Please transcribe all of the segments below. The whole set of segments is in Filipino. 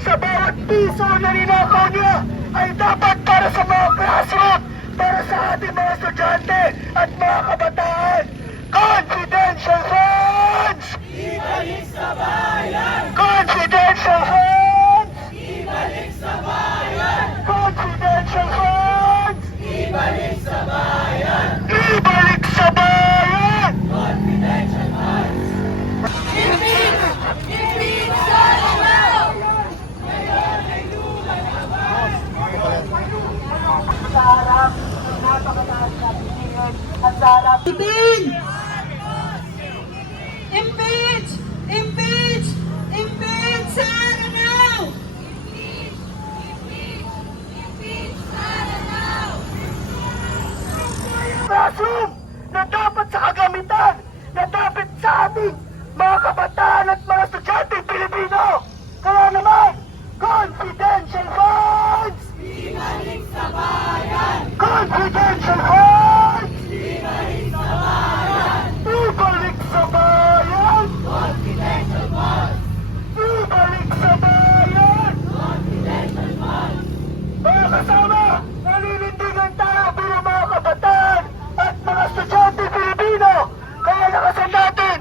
sa bawat piso na ninakaw niya ay dapat para sa mga grassroots, para sa ating mga estudyante at mga kabataan. Confidential funds! Ibalik sa bayan! Confidential funds! Ibalik sa bayan! Confidential funds! Ibalik sa bayan! Ibalik sa bayan! Confidential funds! Impeach! Impeach Saranaw! Ngayon ay lumalabas! Sa harap ng napakataas na pilihan at sa harap Impeach! Impeach! Impeach Saranaw! classroom na dapat sa kagamitan, na dapat sa ating mga kabataan at mga estudyante Pilipino. Kaya naman, confidential funds! Ibalik sa bayan! Confidential funds! Ibalik sa bayan! Ibalik sa bayan! Confidential funds! Ibalik sa bayan! Confidential funds! Mga kasama, naninindigan tayo bilang mga kabataan at mga estudyante Pilipino. Kaya nakasan natin,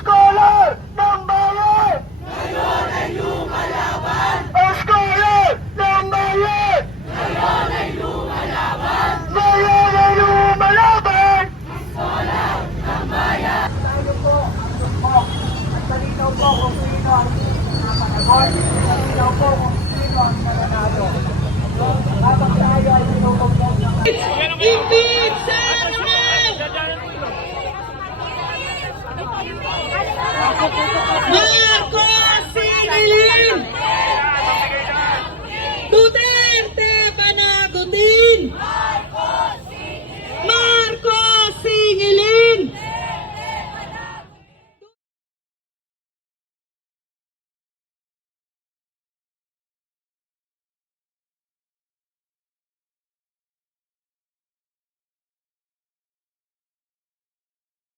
Scholar ng Bayan! Ngayon ay lumalaban! Ang Scholar ng Bayan! Ngayon ay lumalaban! Ngayon ay lumalaban! Scholar ng bayan! Tayo po, at malinaw po kung sino ang napanagot, malinaw po kung sino ang nananalo. Habang tayo ay tinutugtog ng Impeach Saranaw! mga